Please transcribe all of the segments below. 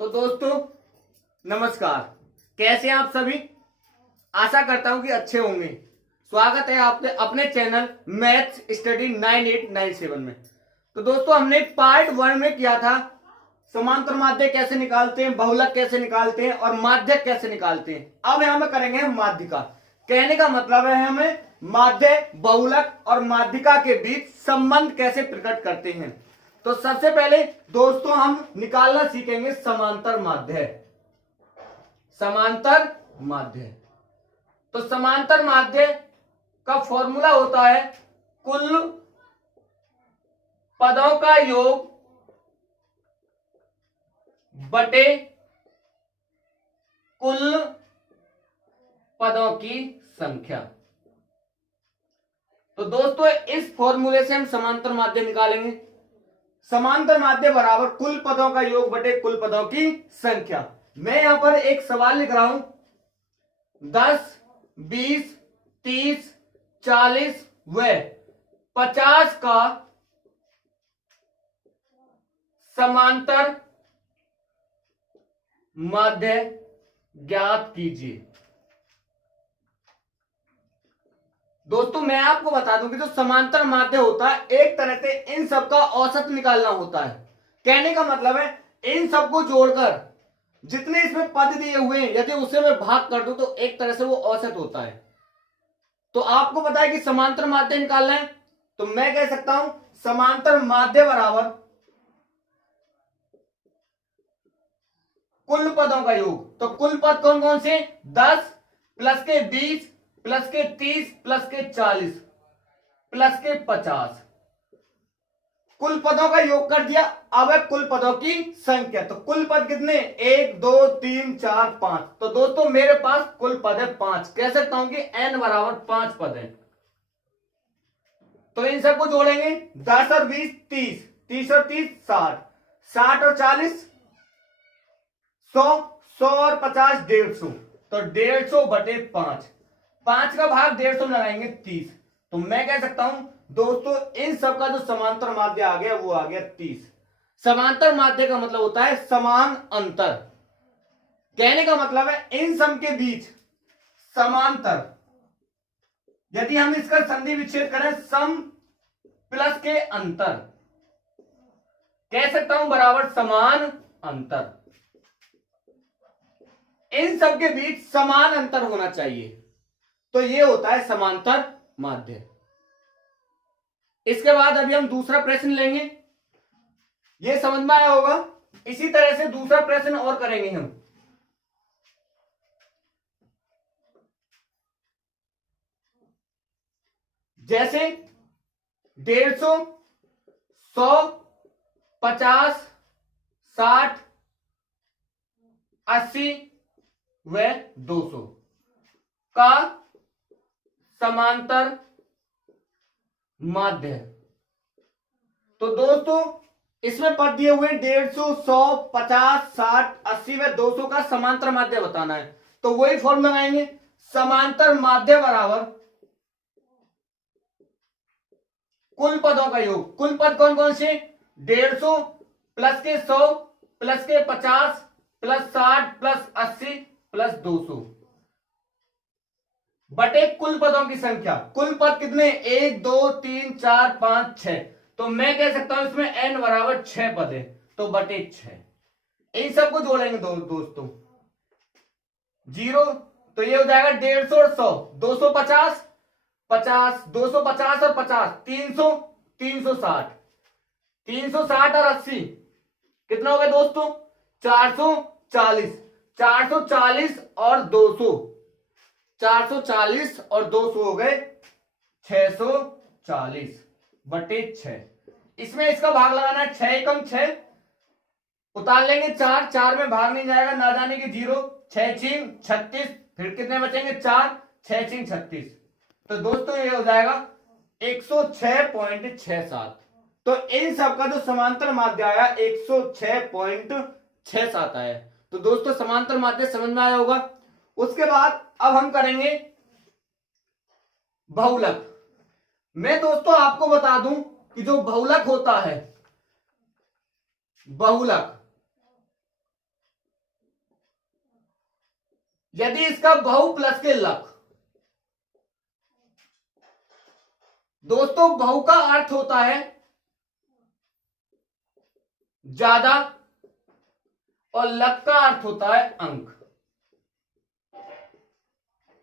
तो दोस्तों नमस्कार। कैसे हैं आप सभी? आशा करता हूं कि अच्छे होंगे। स्वागत है आपके अपने चैनल मैथ्स स्टडी 9897 में। तो दोस्तों हमने पार्ट 1 में किया था समांतर माध्य कैसे निकालते हैं, बहुलक कैसे निकालते हैं और माध्यक कैसे निकालते हैं। अब यहां में करेंगे माध्यिका। कहने का मतलब है हमें माध्य, बहुलक और माध्यिका के बीच संबंध कैसे प्रकट करते हैं। तो सबसे पहले दोस्तों हम निकालना सीखेंगे समांतर माध्य। समांतर माध्य, तो समांतर माध्य का फॉर्मूला होता है कुल पदों का योग बटे कुल पदों की संख्या। तो दोस्तों इस फॉर्मूले से हम समांतर माध्य निकालेंगे। समांतर माध्य बराबर कुल पदों का योग बटे कुल पदों की संख्या। मैं यहां पर एक सवाल लिख रहा हूं, 10, 20, 30, 40 व 50 का समांतर माध्य ज्ञात कीजिए। दोस्तों मैं आपको बता दूं कि जो समांतर माध्य होता है एक तरह से इन सब का औसत निकालना होता है। कहने का मतलब है इन सबको जोड़कर जितने इसमें पद दिए हुए हैं यदि उसे मैं भाग कर दूं तो एक तरह से वो औसत होता है। तो आपको पता है कि समांतर माध्य निकालना है, तो मैं कह सकता हूं समांतर माध्य बराबर कुल पदों का योग। तो कुल पद कौन कौन से? 10 प्लस के 20 प्लस के 30 प्लस के 40 प्लस के 50। कुल पदों का योग कर दिया। अब है कुल पदों की संख्या। तो कुल पद कितने? 1 2 3 4 5। तो दोस्तों मेरे पास कुल पद है 5। कह सकता हूं कि n बराबर 5 पद है। तो इन सबको जोड़ेंगे, 10 और 20 30, 30 और 30 60, 60 और 40 100, 100 और 50 150। तो 150 बटे 5, 5 का भाग 150 लगाएंगे 30। तो मैं कह सकता हूं दोस्तों इन सब का जो समांतर माध्य आ गया वो आ गया 30। समांतर माध्य का मतलब होता है समान अंतर। कहने का मतलब है इन सब के बीच समांतर। यदि हम इसका संधि विच्छेद करें सम प्लस के अंतर, कह सकता हूं बराबर समान अंतर। इन सब के बीच समान अंतर होना चाहिए, तो ये होता है समांतर माध्य। इसके बाद अभी हम दूसरा प्रश्न लेंगे। ये समझ में आया होगा। इसी तरह से दूसरा प्रश्न और करेंगे हम। जैसे 150, 100, 50, 60, 80 व 200 का समांतर माध्य। तो दोस्तों इसमें पद दिए हुए 150, 100, 50, 60, 80 व 200 का समांतर माध्य बताना है। तो वही फॉर्म लगाएंगे, समांतर माध्य बराबर कुल पदों का योग। कुल पद कौन कौन से? 150 प्लस के 100 प्लस के 50 प्लस 60 प्लस 80 प्लस 200 बटे कुल पदों की संख्या। कुल पद कितने? 1 2 3 4 5 6। तो मैं कह सकता हूं इसमें n बराबर 6 पद है, तो बटे 6। इन सबको जोड़ेंगे दोस्तों, 0। तो ये हो जाएगा 150 और 100, 250, 50, 250 और 50 300, 360, 360 और 80 कितना हो गया दोस्तों? 440, 440 और 200, 440 और 200 हो गए 640 बटे 6। इसमें इसका भाग लगाना है, 6 एकम 6 उतार लेंगे 4, 4 में भाग नहीं जाएगा, ना जाने की 0, 6 छीन 36, फिर कितने बचेंगे? 4, 6 छीन 36। तो दोस्तों ये हो जाएगा 106.67। तो इन सब का जो समांतर माध्य आया 106.67 आया। तो दोस्तों समांतर माध्य समझ में आया होगा। उसके बाद अब हम करेंगे बहुलक। मैं दोस्तों आपको बता दूं कि जो बहुलक होता है, बहुलक यदि इसका बहु प्लस के लक। दोस्तों बहु का अर्थ होता है ज्यादा और लक का अर्थ होता है अंक।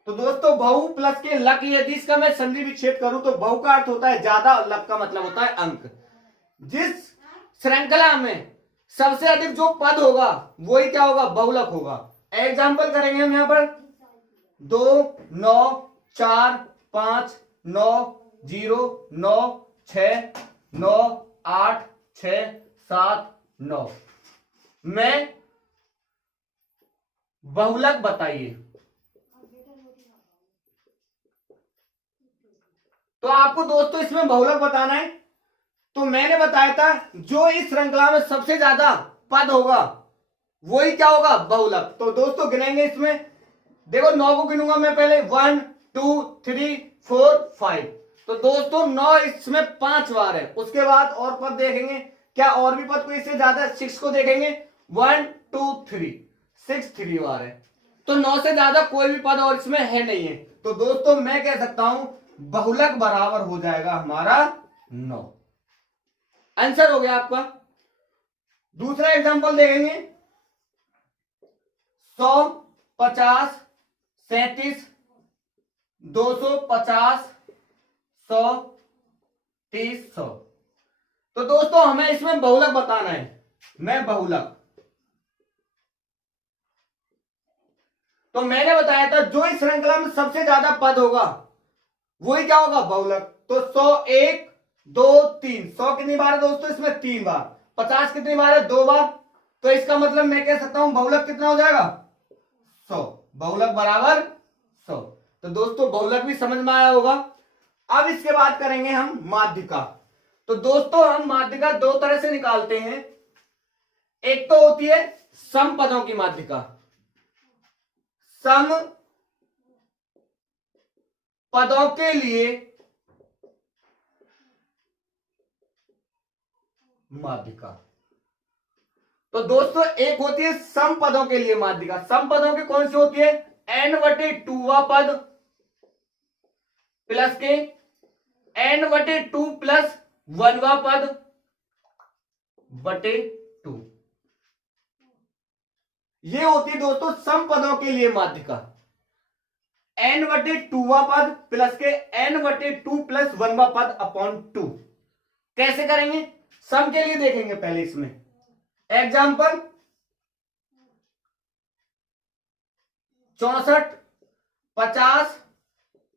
तो दोस्तों बहु प्लस के लक, यदि इसका मैं संधि विच्छेद करूं तो बहु का अर्थ होता है ज्यादा और लक का मतलब होता है अंक। जिस श्रृंखला में सबसे अधिक जो पद होगा वही क्या होगा, बहुलक होगा। एग्जाम्पल करेंगे हम यहां पर 2 9 4 5 9 0 9 6 9 8 6 7 9 में बहुलक बताइए। तो आपको दोस्तों इसमें बहुलक बताना है। तो मैंने बताया था जो इस श्रृंखला में सबसे ज्यादा पद होगा वही क्या होगा, बहुलक। तो दोस्तों गिनेंगे इसमें, देखो 9 को गिनूंगा मैं पहले, 1 2 3 4 5। तो दोस्तों 9 इसमें 5 बार है। उसके बाद और पद देखेंगे, क्या और भी पद कोई इससे ज्यादा, 6 को देखेंगे, 1 2 3 6 3 बार है। तो 9 से ज्यादा कोई भी पद और इसमें है नहीं है। तो दोस्तों मैं कह सकता हूं बहुलक बराबर हो जाएगा हमारा 9। आंसर हो गया आपका। दूसरा एग्जांपल देखेंगे 100 50 37 250 100 30 100। तो दोस्तों हमें इसमें बहुलक बताना है। मैं बहुलक, तो मैंने बताया था जो इस श्रृंखला में सबसे ज्यादा पद होगा वही क्या होगा, बहुलक। तो 100 1 2 3, 100 कितनी बार है दोस्तों इसमें, 3 बार। 50 कितनी बार है, 2 बार। तो इसका मतलब मैं कह सकता हूं बहुलक कितना हो जाएगा, 100। बहुलक बराबर 100। तो दोस्तों बहुलक भी समझ में आया होगा। अब इसके बाद करेंगे हम माध्यिका। तो दोस्तों हम माध्यिका दो तरह से निकालते हैं। एक तो होती है सम पदों की माध्यिका। सम पदों के लिए माध्यिका। तो दोस्तों एक होती है सम पदों के लिए माध्यिका। सम पदों की कौन सी होती है, n/2वां पद प्लस के n/2 प्लस 1वां पद बटे 2। ये होती है दोस्तों सम पदों के लिए माध्यिका। n/2वां पद प्लस के n/2 प्लस 1वां पद अपॉन 2। कैसे करेंगे, सम के लिए देखेंगे पहले इसमें। एग्जाम्पल 64 50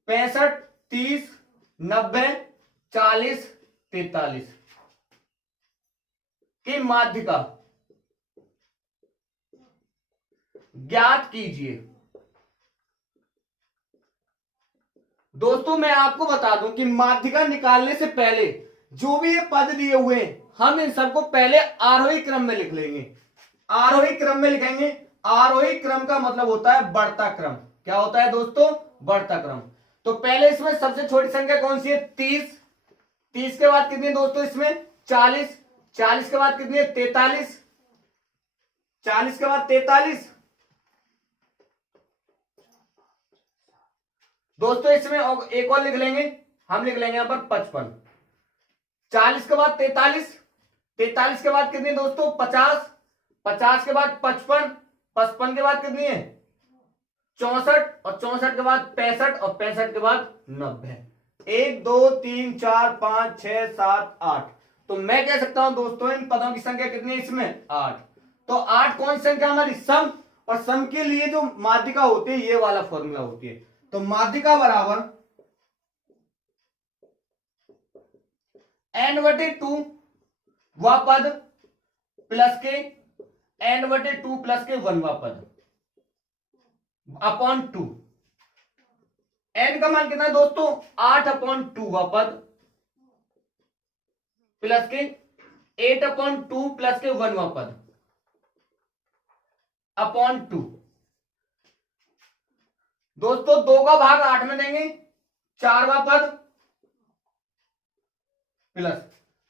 65 30 90 40 43 की माध्यिका ज्ञात कीजिए। दोस्तों मैं आपको बता दूं कि माध्यिका निकालने से पहले जो भी ये पद दिए हुए हैं हम इन सबको पहले आरोही क्रम में लिख लेंगे। आरोही क्रम में लिखेंगे। आरोही क्रम का मतलब होता है बढ़ता क्रम। क्या होता है दोस्तों, बढ़ता क्रम। तो पहले इसमें सबसे छोटी संख्या कौन सी है, 30। 30 के बाद कितनी है दोस्तों इसमें, 40। 40 के बाद कितनी है, 43। 40 के बाद 43। दोस्तों इसमें एक और लिख लेंगे, हम लिख लेंगे यहां पर 55। 40 के बाद 43। 43 के बाद कितनी दोस्तों, 50। 50 के बाद 55। 55 के बाद कितनी है, 64। और 64 के बाद 65। और 65 के बाद 90। 1 2 3 4 5 6 7 8। तो मैं कह सकता हूं दोस्तों इन पदों की संख्या कितनी है इसमें, 8। तो 8 कौन सी संख्या हमारी, सम। और सम के लिए जो माध्यिका होती है ये वाला फॉर्मूला होती है। तो माध्यिका बराबर n/2 वा पद प्लस के n/2 प्लस के 1वां पद अपॉन 2। n का मान कितना है दोस्तों, 8/2 वा पद प्लस के 8/2 प्लस के 1वां पद अपॉन 2। दोस्तों 2 का भाग 8 में देंगे, 4वां पद प्लस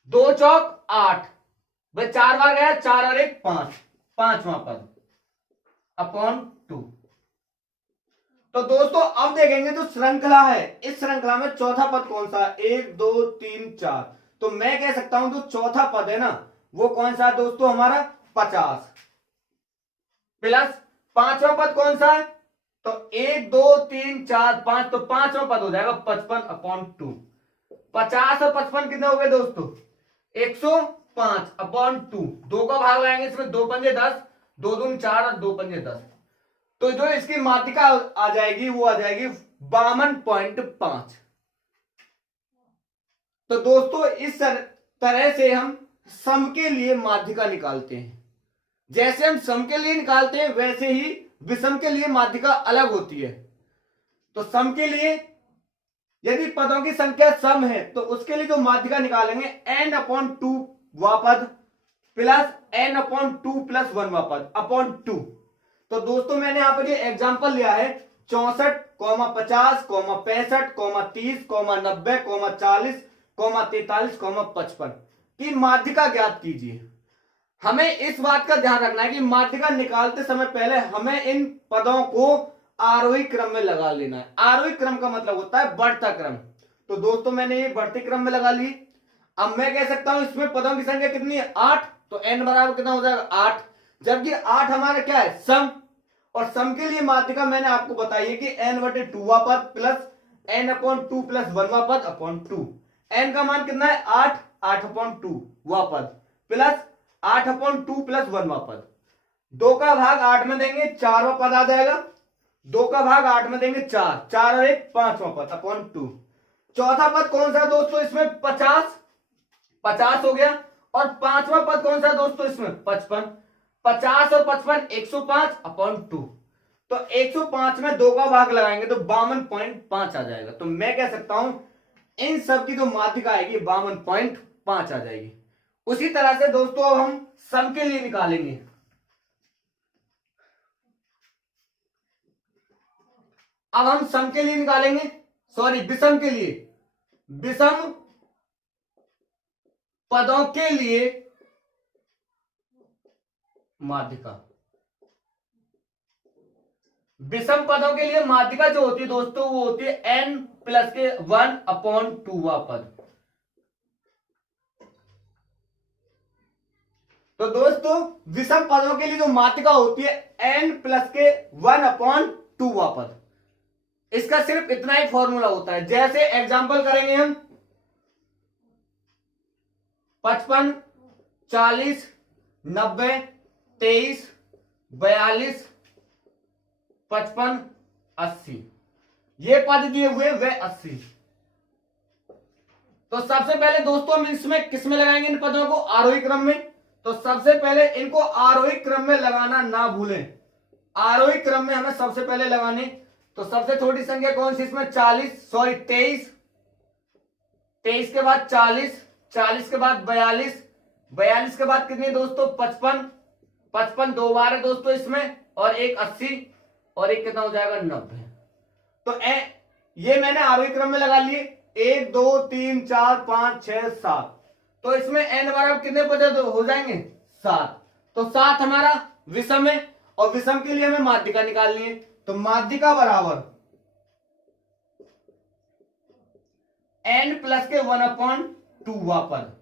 2 चौक 8, भाई 4 बार गया, 4 और 1 5, 5वां पद अपॉन 2। तो दोस्तों अब देखेंगे जो श्रृंखला है, इस श्रृंखला में चौथा पद कौन सा है? 1 2 3 4। तो मैं कह सकता हूं जो चौथा पद है ना वो कौन सा है दोस्तों? हमारा 50 प्लस पांचवा पद कौन सा है? तो 1 2 3 4 5, तो पांचवा पद हो जाएगा 55/2। 50 और 55 कितने हो गए दोस्तों? 105/2। दो का भाग लाएंगे इसमें, 2 पंजे 10, 2 दूनी 4 और 2 पंजे 10। तो जो इसकी मात्रिका आ जाएगी वो आ जाएगी 52.5। तो दोस्तों इस तरह से हम सम के लिए माध्यिका निकालते हैं। जैसे हम सम के लिए निकालते हैं वैसे ही विषम के लिए माध्यिका अलग होती है। तो सम के लिए यदि पदों की संख्या सम है तो उसके लिए जो माध्यिका निकालेंगे n/2 वा पद प्लस n/2 + 1 वा पद अपॉन 2। तो दोस्तों मैंने यहां पर ये एग्जांपल लिया है 64, 50, 65, 30, 90, 40, 43, 55 की माध्यिका ज्ञात कीजिए। हमें इस बात का ध्यान रखना है कि माध्यिका निकालते समय पहले हमें इन पदों को आरोही क्रम में लगा लेना है। आरोही क्रम का मतलब होता है बढ़ता क्रम। तो दोस्तों मैंने ये बढ़ते क्रम में लगा ली। अब मैं कह सकता हूं इसमें पदों की संख्या कितनी है? 8। तो n बराबर कितना हो जाएगा? 8। जबकि 8 हमारा क्या है? सम। और सम के लिए माध्यिका मैंने आपको बताई है कि n/2 वा पद प्लस n/2 + 1 वा पद अपॉन 2। n का मान कितना है? 8। 8/2 वा पद प्लस 8/2 + 1 वा पद। 2 का भाग 8 में देंगे 4 वा पद आ जाएगा। 2 का भाग 8 में देंगे 4, 4 और 1 5 वा पद अपॉन 2। चौथा पद कौन सा दोस्तों? इसमें 50 50 हो गया। और पांचवा पद कौन सा दोस्तों? इसमें 55। 50 और 55 105/2। तो 105 में 2 का भाग लगाएंगे तो 52.5 आ जाएगा। तो मैं कह सकता हूं इन सब की जो माध्यिका आएगी 52.5 आ जाएगी। उसी तरह से दोस्तों अब हम सम के लिए निकालेंगे। अब हम सम के लिए निकालेंगे, सॉरी विषम के लिए। विषम पदों के लिए माध्यिका। विषम पदों के लिए माध्यिका जो होती है दोस्तों वो होती है n+1/2 वा पद। तो दोस्तों विषम पदों के लिए जो माध्यिका होती है n+1/2 वा पद। इसका सिर्फ इतना ही फॉर्मूला होता है। जैसे एग्जांपल करेंगे हम 55, 40, 90, 23, 42, 55, 80 ये पद दिए हुए वे 80। तो सबसे पहले दोस्तों हम इसमें किस में लगाएंगे? इन पदों को आरोही क्रम में। तो सबसे पहले इनको आरोही क्रम में लगाना ना भूलें। आरोही क्रम में हमें सबसे पहले लगाने। तो सबसे छोटी संख्या कौन सी इसमें? 23 23 के बाद 40, 40 के बाद 42, 42 के बाद कितनी दोस्तों? 55, 55 दो बार है दोस्तों इसमें, और एक 80, और एक कितना हो जाएगा? 90। तो ये मैंने आरोही क्रम में लगा लिए 1 2 3 4 5 6 7। तो इसमें n बराबर कितने पद हो जाएंगे? 7। तो 7 हमारा विषम है और विषम के लिए हमें माध्यिका निकालनी है। तो माध्यिका बराबर n+1/2 वा पद।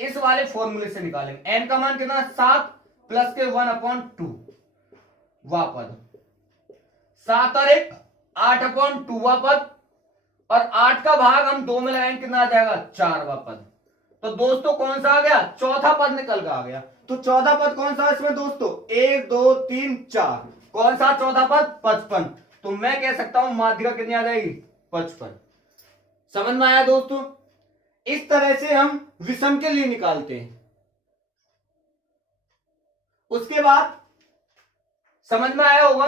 इस वाले फॉर्मूले से निकालेंगे। n का मान कितना? 7 + 1/2 वा पद। 7 और 1 8/2 वा पद, और 8 का भाग हम 2 में लगाएंगे कितना आ जाएगा? 4 वा पद। तो दोस्तों कौन सा आ गया? चौथा पद निकल के आ गया। तो चौथा पद कौन सा है इसमें दोस्तों? 1 2 3 4। कौन सा चौथा पद? 55। तो मैं कह सकता हूं माध्यिका कितनी आ जाएगी? 55। समझ में आया दोस्तों? इस तरह से हम विषम के लिए निकालते हैं। उसके बाद समझ में आया होगा।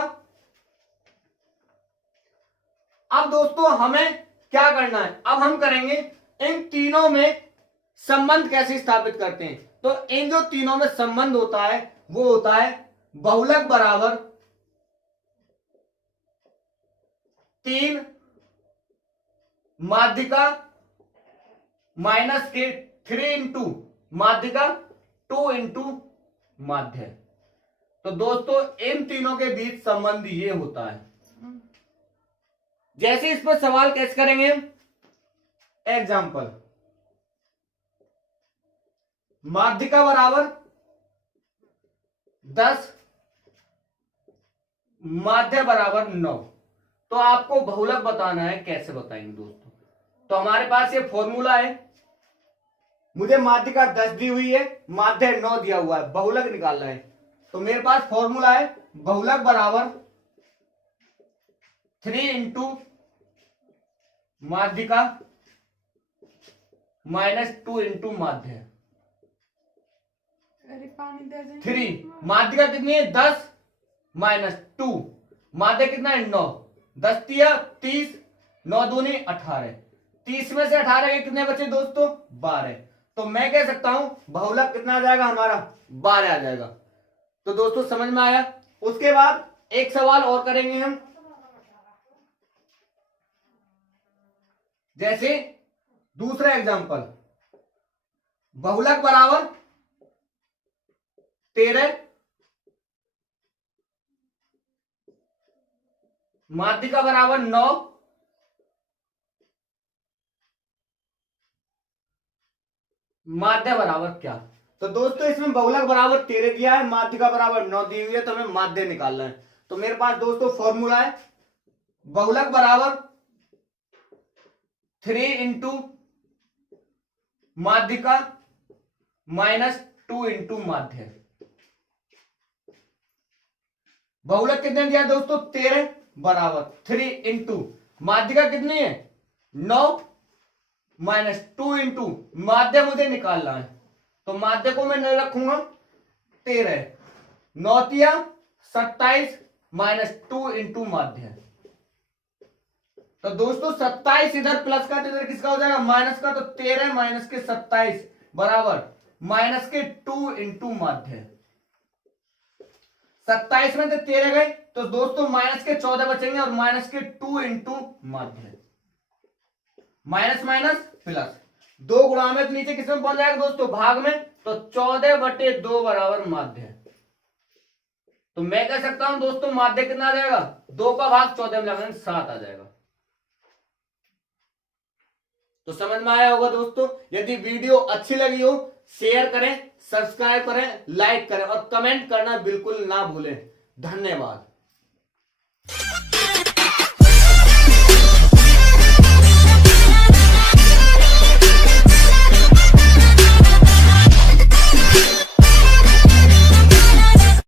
अब दोस्तों हमें क्या करना है? अब हम करेंगे इन तीनों में संबंध कैसे स्थापित करते हैं। तो इन जो तीनों में संबंध होता है वो होता है बहुलक बराबर 3 माध्यिका -के 3 × माध्यिका 2 × माध्य। तो दोस्तों इन तीनों के बीच संबंध ये होता है। जैसे इस पर सवाल कैसे करेंगे, एग्जाम्पल, माध्यिका बराबर 10, माध्य बराबर 9। तो आपको बहुलक बताना है, कैसे बताएंगे दोस्तों। तो हमारे पास ये फॉर्मूला है, मुझे माध्यिका 10 दी हुई है, माध्य 9 दिया हुआ है, बहुलक निकालना है। तो मेरे पास फॉर्मूला है, बहुलक बराबर 3 इंटू माध्यिका -2 इंटू माध्य। 3 माध्यिका कितनी है 10 -2, माध्य कितना है 9, 10 तिया 30, 9 दूनी 18, 30 में से 18 के कितने बचे दोस्तों 12। तो मैं कह सकता हूं बहुलक कितना आ जाएगा हमारा 12 आ जाएगा। तो दोस्तों समझ में आया। उसके बाद एक सवाल और करेंगे हम, जैसे दूसरा एग्जांपल, बहुलक बराबर 13, माध्यिका बराबर 9, माध्य बराबर क्या। तो दोस्तों इसमें बहुलक बराबर 13 दिया है, माध्यिका बराबर 9 दी हुई है, तो हमें माध्य निकालना है। तो मेरे पास दोस्तों फॉर्मूला है, बहुलक बराबर 3 इंटू माध्यिका -2 इंटू माध्य। बहुलक कितने दिया दोस्तों 13 बराबर 3 इंटू माध्यिका कितनी है 9 -2 इंटू माध्य मुझे निकालना है। तो माध्य को मैं नहीं रखूंगा 13, 9 तिया 27 -2 इंटू माध्य। तो दोस्तों 27 इधर प्लस का, तो इधर किसका हो जाएगा माइनस का। तो 13 माइनस के 27 बराबर -2 इंटू माध्य। 27 में से 13 गए तो दोस्तों -14 बचेंगे और -2 इंटू माध्य। माइनस माइनस प्लस, 2 गुणा में तो नीचे किसमें पहुंच जाएगा दोस्तों भाग में। तो 14/2 बराबर माध्य। तो मैं कह सकता हूं दोस्तों माध्य कितना आ जाएगा 2 का भाग 14 में लगाएंगे 7 आ जाएगा। तो समझ में आया होगा दोस्तों। यदि वीडियो अच्छी लगी हो शेयर करें, सब्सक्राइब करें, लाइक करें और कमेंट करना बिल्कुल ना भूलें। धन्यवाद।